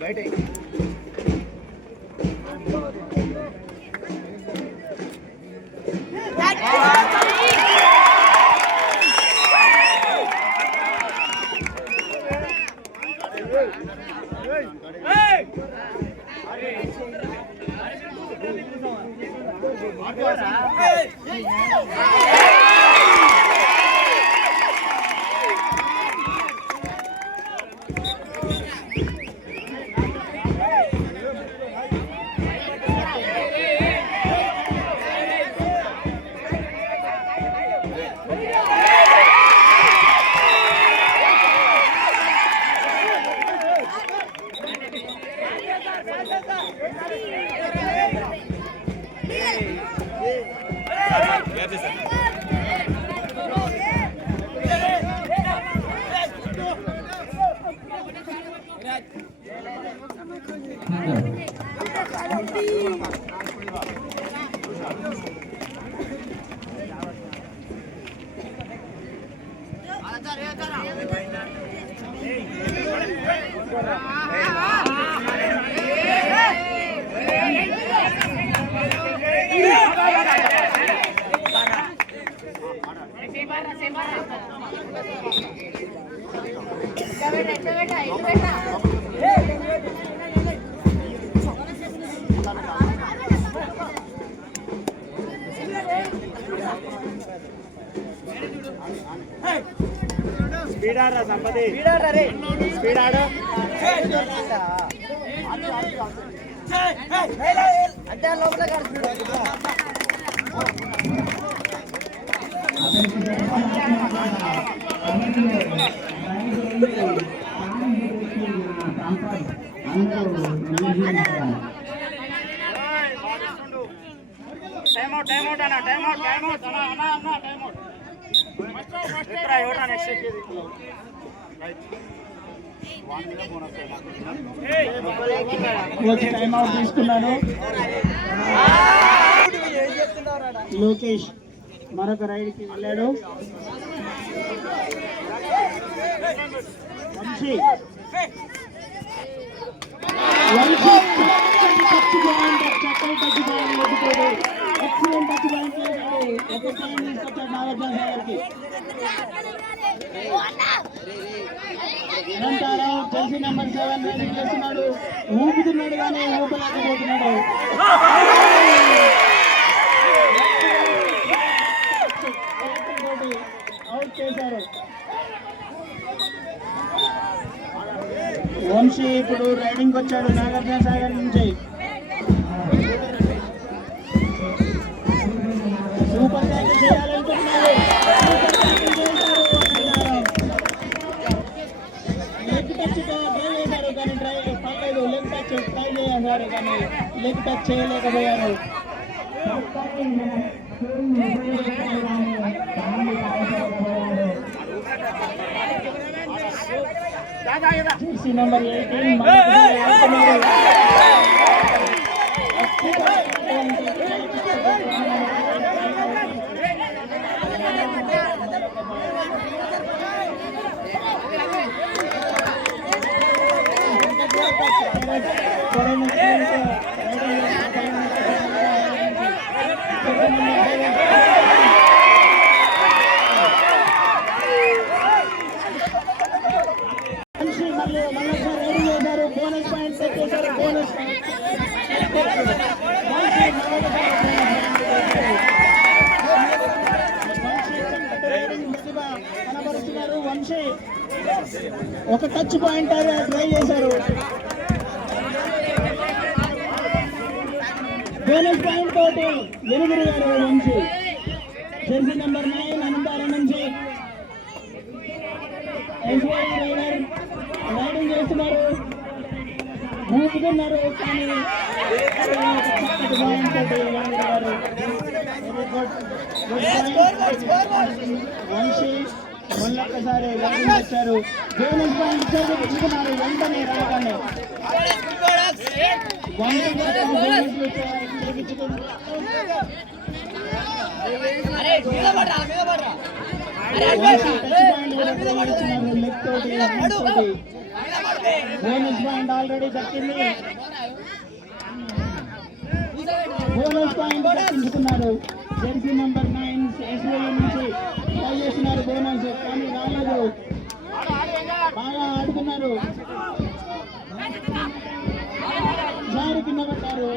బయట స్పీడ్ ఆడరా సంపతి స్పీడ్ ఆడు అంటే లోపల టైం అవుట్ తీసుకున్నాను. లోకేష్ మరొక రైడ్కి వెళ్ళాడు. Vamsi Anantharao jersey number 7 raiding చేస్తున్నాడు. ఊపుతున్నాడు కానీ ఊపలేకపోతున్నాడు. అవుట్ చేశారు. వంశీ ఇప్పుడు రైడింగ్ వచ్చాడు నాగార్జున సాగర్ నుంచి. సూపర్ ట్యాకిల్ చేయాలనుకుంటున్నారు. లెగ్ టచ్ ట్రై చేశారు కానీ ట్రై పర్లేదు. లెగ్ టచ్ ట్రై చేశారు కానీ లెగ్ టచ్ చేయలేకపోయారు. జెర్సీ నెంబర్ 18 బోనస్ పాయింట్స్ వచ్చేసారు. బోనస్ కనబరుస్తున్నారు. వంశీ ఒక టచ్ పాయింట్ ట్రై చేశారు. బోనస్ పాయింట్ తోటి 8 వంశీ. జెర్సీ నెంబర్ 9 వంశీ మళ్ళొక్కసారి రైడింగ్ వచ్చారు. బోనస్ పాయింట్ చేయించుకున్నారు వెంటనే రాగానే. బోనస్ పాయింట్ ఆల్రెడీ దక్కింది. బోనస్ పాయింట్ దక్కించుకున్నారు. జెర్సీ నెంబర్ 9 ఎస్వై నుంచి ట్రై చేస్తున్నారు బోనస్, కానీ రాలేదు. బాగా ఆడుతున్నారు, జారి కింద పడ్డారు.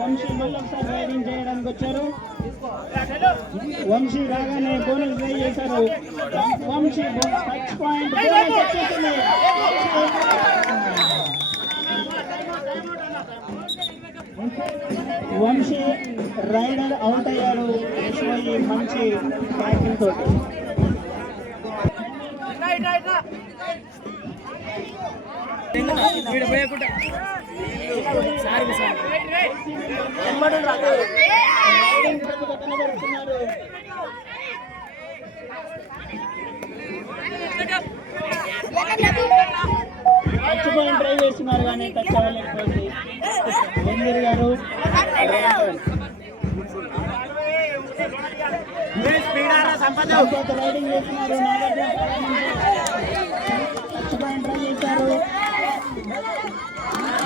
వంశీ మళ్ళొకసారి రైడింగ్ చేయడానికి వచ్చారు. వంశీ రాగానే బోనస్ ట్రై చేశారు. వంశీ టచ్ పాయింట్ బోనస్ వచ్చేసింది. వంశీ రైడర్ అవుట్ అయ్యారు. మంచి బ్యాటింగ్ తోటి. టచ్ పాయింట్ ట్రై చేస్తున్నారు కానీ టచ్ అవ్వలేకపోయింది. వెంగీర్ గారు రైడింగ్ చేస్తున్నారు. టచ్ పాయింట్ ట్రై చేశారు.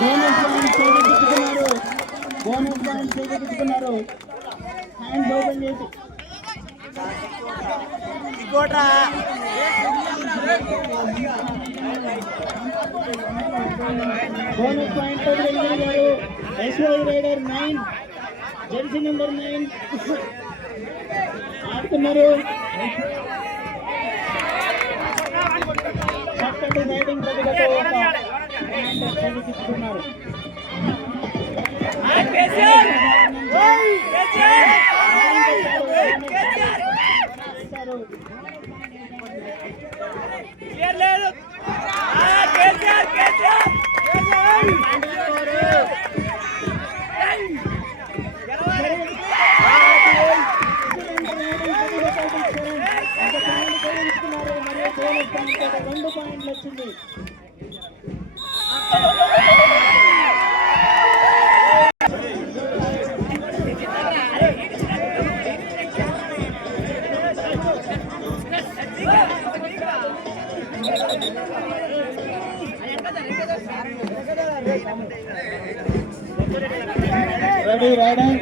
బోనస్ పాయింట్ చేయించుకున్నారు. బోనస్ పాయింట్ చేయించుకున్నారు. హ్యాండ్ ఓపెన్ చేసి బోనస్ పాయింట్ తోటి వెళ్ళారు. ఎస్వై రైడర్ 9 జెర్సీ నెంబర్ 9 ఆడుతున్నారు. చక్కటి రైడింగ్ ప్రతిభతో చేయించుకున్నారు. రెండు పాయింట్లు వచ్చింది. రెడీ రైడర్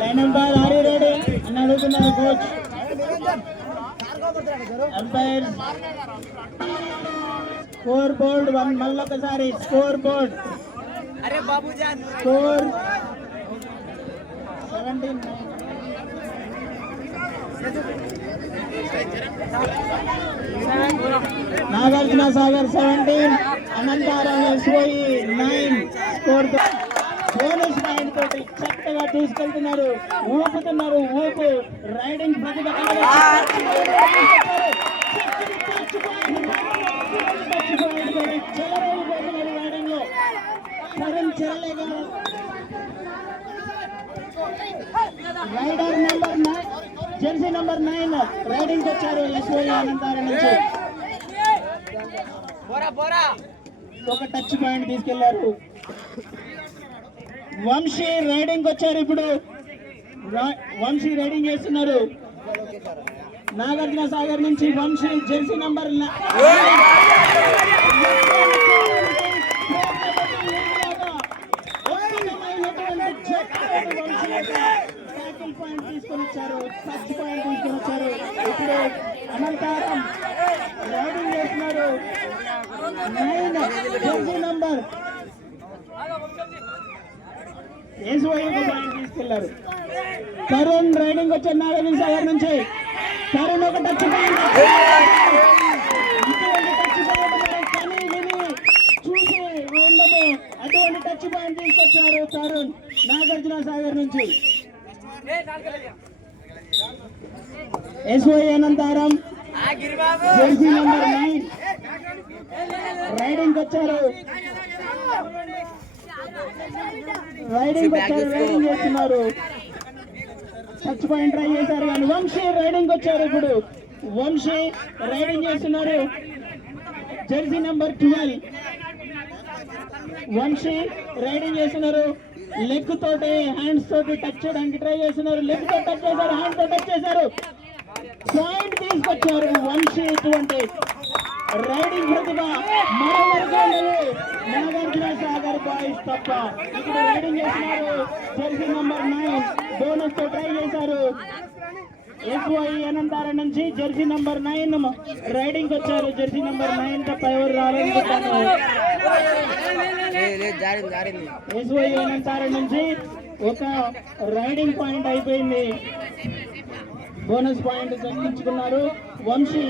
లైన్ బాల్ ఆరి రెడీ అని అడుగుతున్నారు కోచ్. అంపైర్ స్కోర్ బోర్డ్ మళ్ళొకసారి scoreboard score 17. Nagarjuna Sagar 17, Anantaram SY 9 score. Bonus point తోటి చక్కగా తీసుకెళ్తున్నారు, ఊపుతున్నారు. ఊపు రైడింగ్ ప్రతిభ రైడింగ్ లో కరణ్ చెరలేగా raider number 9 jersey number 9 raiding వచ్చారు ఎస్వై అనంతారం నుంచి. ఒక టచ్ పాయింట్ తీసుకెళ్లారు. వంశీ రైడింగ్ వచ్చారు. ఇప్పుడు వంశీ రైడింగ్ చేస్తున్నారు. నాగార్జున సాగర్ నుంచి వంశీ జెర్సీ నంబర్ పాయింట్ తీసుకొని వచ్చారు. టచ్ పాయింట్ తీసుకొని వచ్చారు. ఇప్పుడు అనంతారం రైడింగ్ చేస్తున్నారు. 9 జెర్సీ నంబర్ ఎస్వై పాయింట్ తీసుకెళ్లారు. తరుణ్ రైడింగ్ వచ్చారు నాగార్జున సాగర్ నుంచి. తరుణ్ ఒక టచ్ పాయింట్ చూసి ఉండము అటువంటి టచ్ పాయింట్ తీసుకొచ్చారు తరుణ్ నాగార్జున సాగర్ నుంచి. ఎస్వై అనంతరం జెర్సీ నంబర్ 9 రైడింగ్ వచ్చారు. రైడింగ్ చేస్తున్నారు. టచ్ పాయింట్ ట్రై చేశారు కానీ వంశీ రైడింగ్ వచ్చారు. ఇప్పుడు వంశీ రైడింగ్ చేస్తున్నారు. జెర్సీ నంబర్ 12 వంశీ రైడింగ్ చేస్తున్నారు. లెగ్ తోటి హ్యాండ్స్ తోటి టచ్ చేయడానికి ట్రై చేస్తున్నారు. లెగ్ తో టచ్ చేశారు, హ్యాండ్ తో టచ్ చేశారు. పాయింట్ తీసుకొచ్చారు వంశీ. ఇటువంటి రైడింగ్ ప్రతిభ మరొకరికి ఉండదు. నాగార్జున సాగర్ బాయ్స్ తప్ప. ఇప్పుడు రైడింగ్ చేస్తున్నారు. జెర్సీ నంబర్ 9 బోనస్ తో ట్రై చేశారు. ఎస్వై అనంతరం నుంచి జెర్సీ నంబర్ 9 రైడింగ్ వచ్చారు. జెర్సీ నంబర్ 9 తప్ప ఎవరు రావాలనుకుంటాను. ఎస్వై అనంతరం నుంచి ఒక రైడింగ్ పాయింట్ అయిపోయింది. బోనస్ పాయింట్ దక్కించుకున్నారు. వంశీ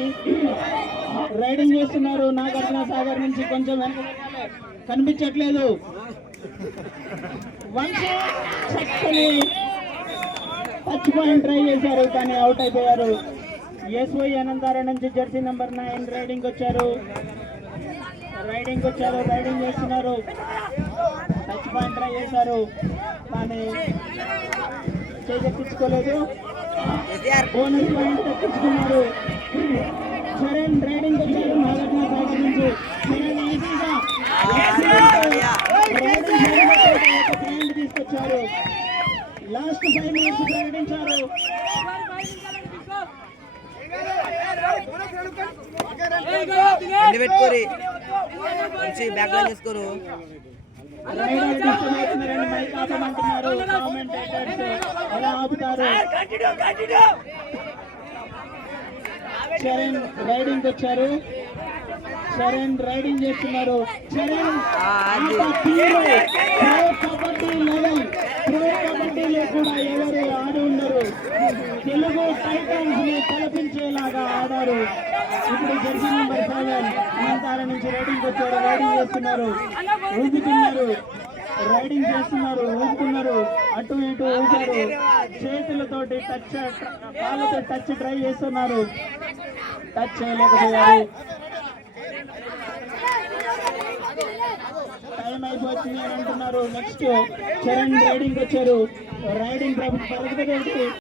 రైడింగ్ చేస్తున్నారు. నాగార్జున సాగర్ నుంచి కొంచెం వెనక కనిపించట్లేదు. వంశీ చక్కని టచ్ పాయింట్ ట్రై చేశారు కానీ అవుట్ అయిపోయారు. ఎస్వై అనంతరం నుంచి జెర్సీ నంబర్ 9 రైడింగ్ వచ్చారు. రైడింగ్ చేస్తున్నారు. టచ్ పాయింట్ ట్రై చేశారు కానీ చేజెక్కించుకోలేదు. బోనస్ పాయింట్ తెప్పించుకున్నారు. చరణ్ రైడింగ్ వచ్చారు. నాగార్జున సాగర్ నుంచి చరణ్ ఈజీగా పాయింట్ తీసుకొచ్చారు. లాస్ట్ 5 మినిట్స్ ప్రకటించారు. మైక్ ఆపమంటున్నారు కామెంటేటర్స్. ఎలా ఆపుతారు? చరణ్ రైడింగ్ వచ్చారు. చరణ్ రైడింగ్ చేస్తున్నారు. చరణ్ ప్రో కబడ్డీలో కూడా ఎవరు ఆడి ఉండరు. తెలుగు టైటన్స్ ని తలపించేలాగా ఆడారు. ఇప్పుడు జెర్సీ నంబర్ 7 అనంతరం నుంచి రైడింగ్ వచ్చారు. రైడింగ్ చేస్తున్నారు. ఊపుతున్నారు. అటు ఇటు ఊపారు. చేతులతోటి టచ్, కాళ్ళతో టచ్ ట్రై చేస్తున్నారు. టచ్ చేయలేకపోయారు. టైం అయిపోతుంది అని అంటున్నారు. నెక్స్ట్ చరణ్ రైడింగ్ వచ్చారు. రైడింగ్